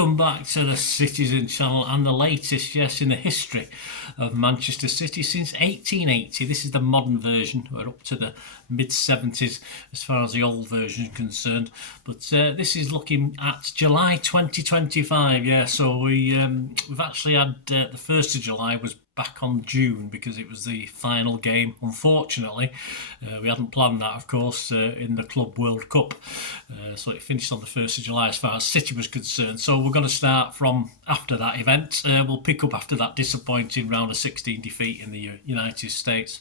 Welcome back to the Citizen channel and the latest, yes, in the history of Manchester City since 1880. This is the modern version. We're up to the mid-70s as far as the old version is concerned. But this is looking at July 2025. Yeah, so we've actually had the 1st of July was back on June because it was the final game. Unfortunately, we hadn't planned that, of course, in the Club World Cup. So it finished on the 1st of July as far as City was concerned. So we're going to start from after that event. We'll pick up after that disappointing round of 16 defeat in the United States,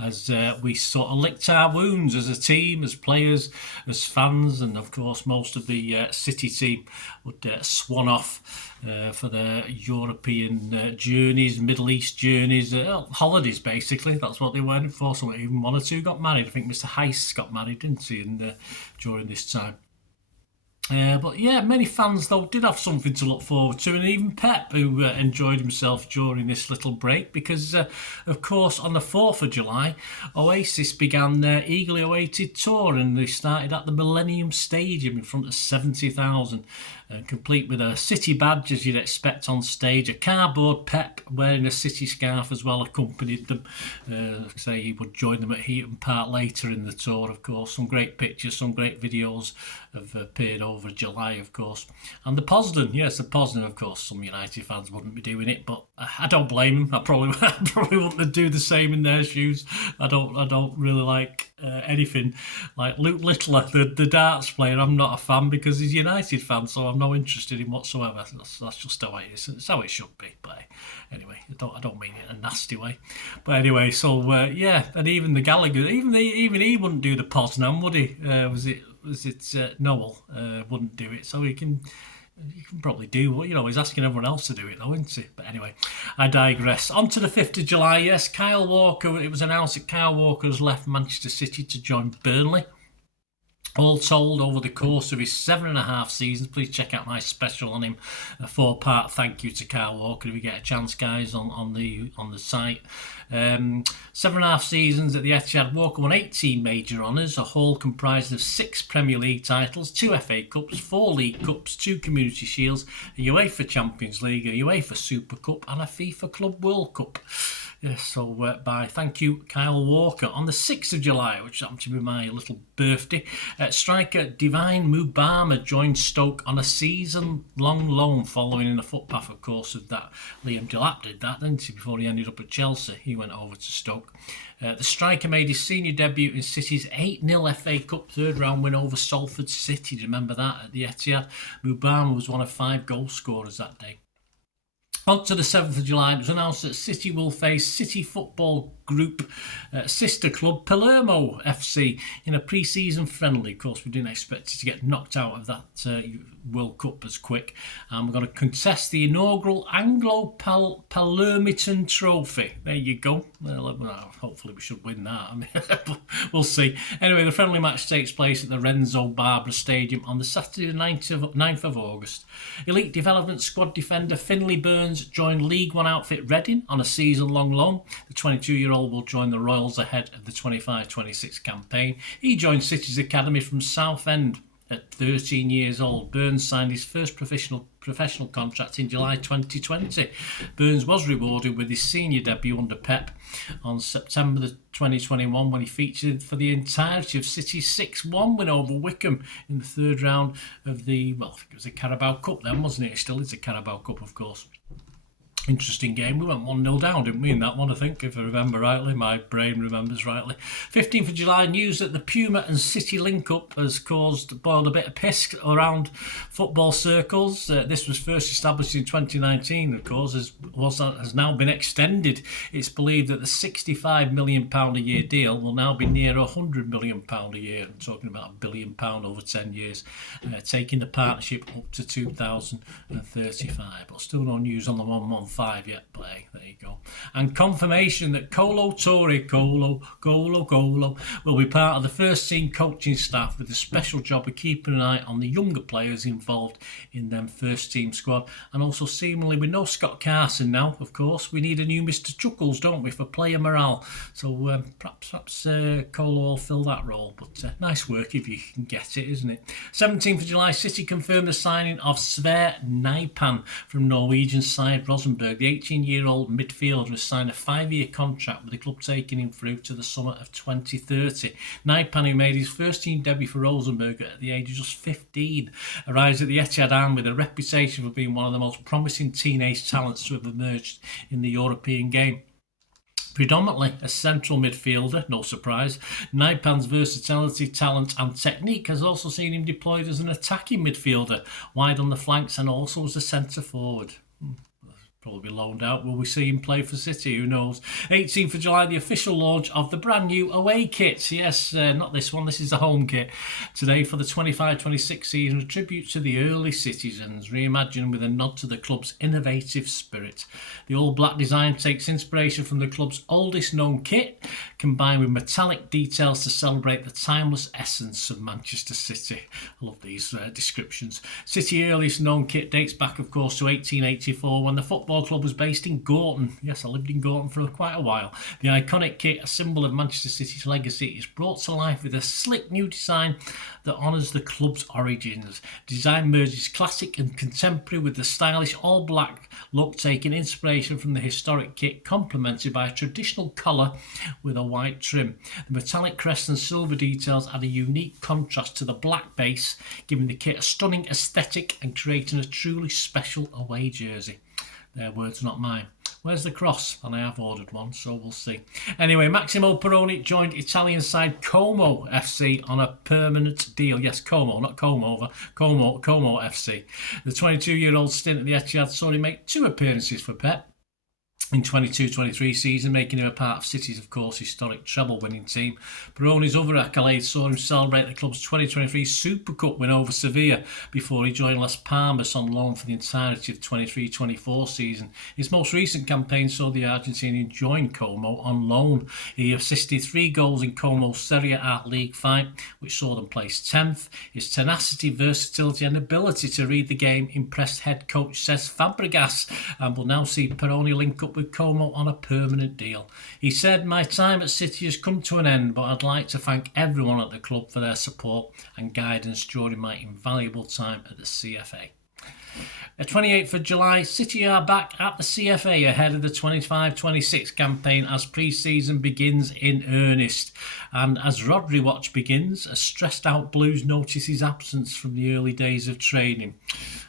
as we sort of licked our wounds as a team, as players, as fans, and of course most of the City team would swan off for their European journeys, Middle East journeys, holidays basically. That's what they went for. So even one or two got married. I think Mr. Heiss got married, didn't he, during this time. But yeah, many fans though did have something to look forward to, and even Pep, who enjoyed himself during this little break, because of course on the 4th of July Oasis began their eagerly awaited tour, and they started at the Millennium Stadium in front of 70,000, complete with a City badge as you'd expect on stage. A cardboard Pep wearing a City scarf as well accompanied them. Say he would join them at Heaton Park later in the tour, of course. Some great pictures, some great videos have appeared over July, of course. And the Poznan, yes, the Poznan, of course. Some United fans wouldn't be doing it, but I don't blame them. I probably wouldn't do the same in their shoes. I don't really like anything like Luke Littler, the darts player. I'm not a fan because he's a United fan, so I'm no interested in whatsoever. That's just how it is. It's how it should be. But anyway, I don't mean it in a nasty way. But anyway, so yeah, and even the Gallagher, even he wouldn't do the Poznan, would he? Was it Noel wouldn't do it, so he can probably do, he's asking everyone else to do it though, isn't he? But anyway, I digress. On to the 5th of July, yes, Kyle Walker, it was announced that Kyle Walker has left Manchester City to join Burnley. All told, over the course of his 7.5 seasons, please check out my special on him, a 4-part thank you to Kyle Walker if you get a chance, guys, on the site. 7.5 seasons at the Etihad, Walker won 18 major honours, a haul comprised of 6 Premier League titles, 2 FA Cups, 4 League Cups, 2 Community Shields, a UEFA Champions League, a UEFA Super Cup and a FIFA Club World Cup. Yes, so thank you, Kyle Walker. On the 6th of July, which happened to be my little birthday, striker Divine Mubama joined Stoke on a season-long loan, following in the footpath, of course, of that. Liam Delap did that, didn't he, before he ended up at Chelsea. He went over to Stoke. The striker made his senior debut in City's 8-0 FA Cup third-round win over Salford City. Do you remember that, at the Etihad? Mubama was one of 5 goal scorers that day. On to the 7th of July, it was announced that City will face City Football Group sister club Palermo FC in a pre-season friendly. Of course, we didn't expect it to get knocked out of that World Cup as quick. And we're going to contest the inaugural Anglo-Palermitan Trophy. There you go. Well, hopefully we should win that. We'll see. Anyway, the friendly match takes place at the Renzo Barbara Stadium on the Saturday, the 9th of August. Elite development squad defender Finlay Burns joined League One outfit Reading on a season-long loan. The 22-year-old will join the Royals ahead of the 25-26 campaign. He joined City's academy from Southend at 13 years old. Burns signed his first professional contract in July 2020. Burns was rewarded with his senior debut under Pep on September 2021 when he featured for the entirety of City's 6-1 win over Wickham in the third round of the, I think it was a Carabao Cup then, wasn't it? It still is a Carabao Cup, of course. Interesting game. We went 1-0 down, didn't we, in that one, I think, if I remember rightly. My brain remembers rightly. 15th of July, news that the Puma and City link-up has boiled a bit of piss around football circles. This was first established in 2019, of course, has now been extended. It's believed that the £65 million a year deal will now be near £100 million a year. I'm talking about £1 billion over 10 years, taking the partnership up to 2035. But still no news on the 115 yet, but hey, there you you go. And confirmation that Colo Torre, Colo, will be part of the first team coaching staff with a special job of keeping an eye on the younger players involved in them first team squad. And also seemingly with no Scott Carson now, of course, we need a new Mr. Chuckles, don't we, for player morale. So perhaps Colo will fill that role. But nice work if you can get it, isn't it? 17th of July, City confirmed the signing of Sverre Nypan from Norwegian side Rosenborg. The 18-year-old midfielder has signed a 5-year contract with the club taking him through to the summer of 2030. Nypan, who made his first team debut for Rosenborg at the age of just 15, arrives at the Etihad with a reputation for being one of the most promising teenage talents to have emerged in the European game. Predominantly a central midfielder, no surprise, Nypan's versatility, talent and technique has also seen him deployed as an attacking midfielder, wide on the flanks and also as a centre forward. Probably loaned out. Will we see him play for City? Who knows? 18th of July, the official launch of the brand new away kit. Yes, not this one. This is the home kit. Today for the 25-26 season, a tribute to the early citizens, reimagined with a nod to the club's innovative spirit. The all-black design takes inspiration from the club's oldest known kit, combined with metallic details to celebrate the timeless essence of Manchester City. I love these descriptions. City earliest known kit dates back, of course, to 1884 when the football club was based in Gorton. Yes, I lived in Gorton for quite a while. The iconic kit, a symbol of Manchester City's legacy, is brought to life with a slick new design that honours the club's origins. Design merges classic and contemporary with the stylish all-black look, taking inspiration from the historic kit, complemented by a traditional collar with a white trim. The metallic crest and silver details add a unique contrast to the black base, giving the kit a stunning aesthetic and creating a truly special away jersey. Their words, not mine. Where's the cross? And I have ordered one, so we'll see. Anyway, Massimo Perroni joined Italian side Como FC on a permanent deal. Yes, Como, not Como FC. The 22-year-old stint at the Etihad saw him make 2 appearances for Pep in 22-23 season, making him a part of City's, of course, historic treble-winning team. Perroni's other accolades saw him celebrate the club's 2023 Super Cup win over Sevilla before he joined Las Palmas on loan for the entirety of the 23-24 season. His most recent campaign saw the Argentinian join Como on loan. He assisted 3 goals in Como's Serie A League fight, which saw them place 10th. His tenacity, versatility and ability to read the game impressed head coach Cesc Fabregas, and will now see Perroni link up with Como on a permanent deal. He said, "My time at City has come to an end, but I'd like to thank everyone at the club for their support and guidance during my invaluable time at the CFA." The 28th of July, City are back at the CFA ahead of the 25-26 campaign as pre-season begins in earnest. And as Rodri Watch begins, a stressed-out Blues notice his absence from the early days of training.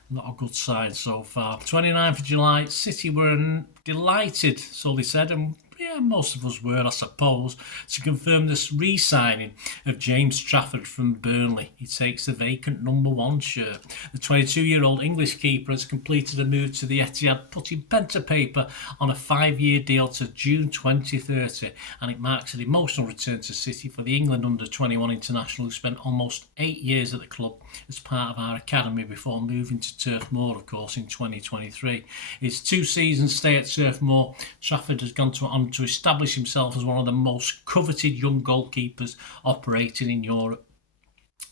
Not a good sign so far. 29th of July, City were delighted, so they said, and yeah, most of us were, I suppose, to confirm this re-signing of James Trafford from Burnley. He takes the vacant number 1 shirt. The 22-year-old English keeper has completed a move to the Etihad, putting pen to paper on a 5-year deal to June 2030, and it marks an emotional return to City for the England under-21 international who spent almost 8 years at the club as part of our academy before moving to Turf Moor, of course, in 2023. His 2-season stay at Turf Moor, Trafford has gone on to establish himself as one of the most coveted young goalkeepers operating in Europe.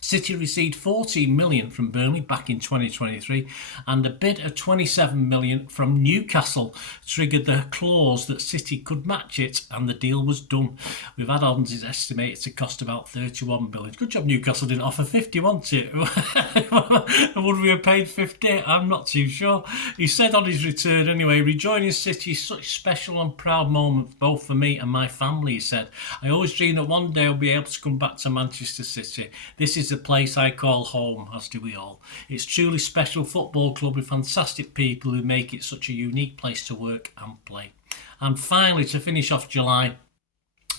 City received $14 million from Burnley back in 2023, and a bid of $27 million from Newcastle triggered the clause that City could match it, and the deal was done. With add-ons, it's estimated to cost about $31 million. Good job Newcastle didn't offer 50, wasn't it? Would we have paid 50? I'm not too sure. He said on his return anyway, "Rejoining City is such a special and proud moment both for me and my family," he said. "I always dreamed that one day I'll be able to come back to Manchester City. This is the place I call home, as do we all. It's truly special football club with fantastic people who make it such a unique place to work and play." And finally, to finish off July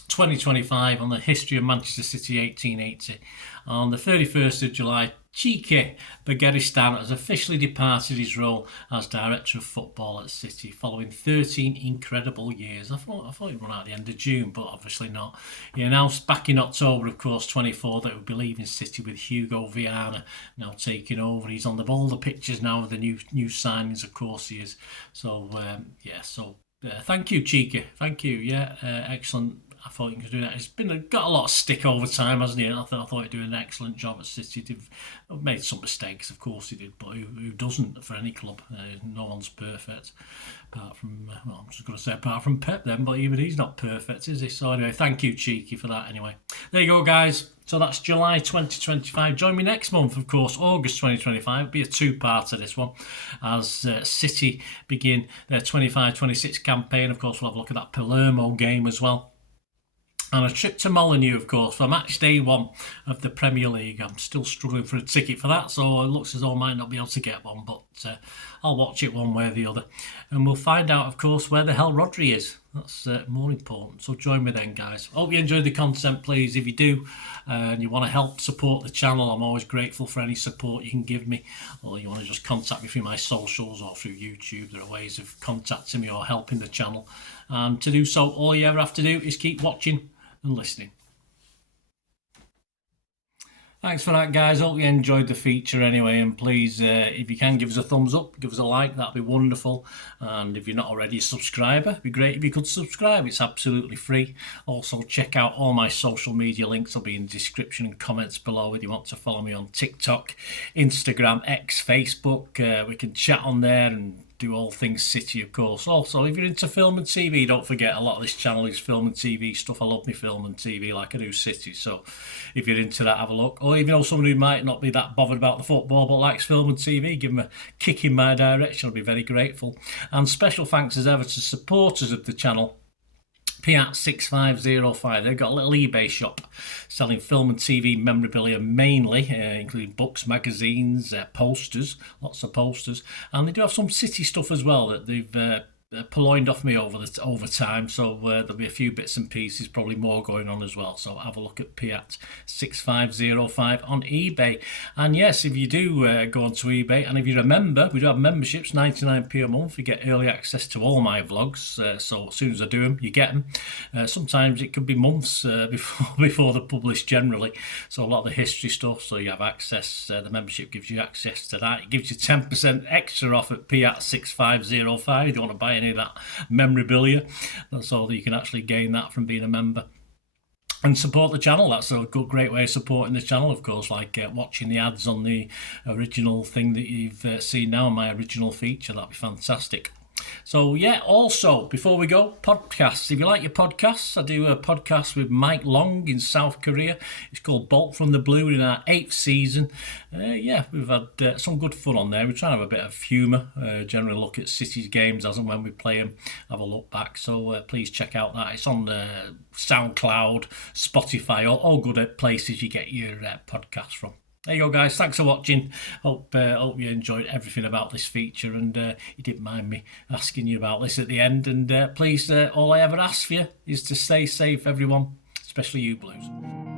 2025 on the history of Manchester City 1880, on the 31st of July, Chike Begiristain has officially departed his role as Director of Football at City following 13 incredible years. I thought he'd run out at the end of June, but obviously not. He announced back in October, of course, 24, that he would be leaving City with Hugo Viana now taking over. He's on all the pictures now of the new signings, of course he is. So Thank you, Cheeky. Thank you. Yeah, excellent. I thought you could do that. It's got a lot of stick over time, hasn't he? And I thought he'd do an excellent job at City. They've made some mistakes, of course he did, but who doesn't for any club? No one's perfect, apart from well, I'm just going to say apart from Pep then, but even he's not perfect, is he? So anyway, thank you, Cheeky, for that. Anyway, there you go, guys. So that's July 2025. Join me next month, of course, August 2025. It'll be a two-parter, this one, as City begin their 25-26 campaign. Of course, we'll have a look at that Palermo game as well. And a trip to Molineux, of course, for match day 1 of the Premier League. I'm still struggling for a ticket for that, so it looks as though I might not be able to get one, but I'll watch it one way or the other. And we'll find out, of course, where the hell Rodri is. That's more important. So join me then, guys. Hope you enjoyed the content, please. If you do, and you want to help support the channel, I'm always grateful for any support you can give me. Or you want to just contact me through my socials or through YouTube. There are ways of contacting me or helping the channel. And to do so, all you ever have to do is keep watching and listening. Thanks for that, guys. Hope you enjoyed the feature anyway, and please, if you can, give us a thumbs up, give us a like, that'd be wonderful. And if you're not already a subscriber, it'd be great if you could subscribe. It's absolutely free. Also, check out all my social media links. Will be in the description and comments below if you want to follow me on TikTok, Instagram, X, Facebook. We can chat on there and do all things City, of course. Also, if you're into film and TV, don't forget a lot of this channel is film and TV stuff. I love my film and TV like I do City. So if you're into that, have a look. Or if you know someone who might not be that bothered about the football but likes film and TV, give them a kick in my direction. I'll be very grateful. And special thanks as ever to supporters of the channel. Piat6505. They've got a little eBay shop selling film and TV memorabilia mainly, including books, magazines, posters, lots of posters, and they do have some City stuff as well that they've purloined off me over time, so there'll be a few bits and pieces, probably more going on as well. So have a look at Piat6505 on eBay. And yes, if you do go onto eBay, and if you're a member, we do have memberships, 99p a month. You get early access to all my vlogs, so as soon as I do them, you get them. Sometimes it could be months before they're published generally, so a lot of the history stuff, so you have access. The membership gives you access to that. It gives you 10% extra off at Piat6505 if you want to buy any of that memorabilia. That's all that you can actually gain that from being a member. And support the channel. That's a great way of supporting the channel, of course, like watching the ads on the original thing that you've seen now, my original feature. That'd be fantastic. So yeah, also, before we go, podcasts. If you like your podcasts, I do a podcast with Mike Long in South Korea. It's called Bolt from the Blue in our 8th season. Yeah, we've had some good fun on there. We're trying to have a bit of humour, generally look at City's games as and when we play them, have a look back. So please check out that. It's on Soundcloud, Spotify, all good places you get your podcasts from. There you go, guys. Thanks for watching. Hope you enjoyed everything about this feature, and you didn't mind me asking you about this at the end. And please, all I ever ask for you is to stay safe, everyone, especially you Blues.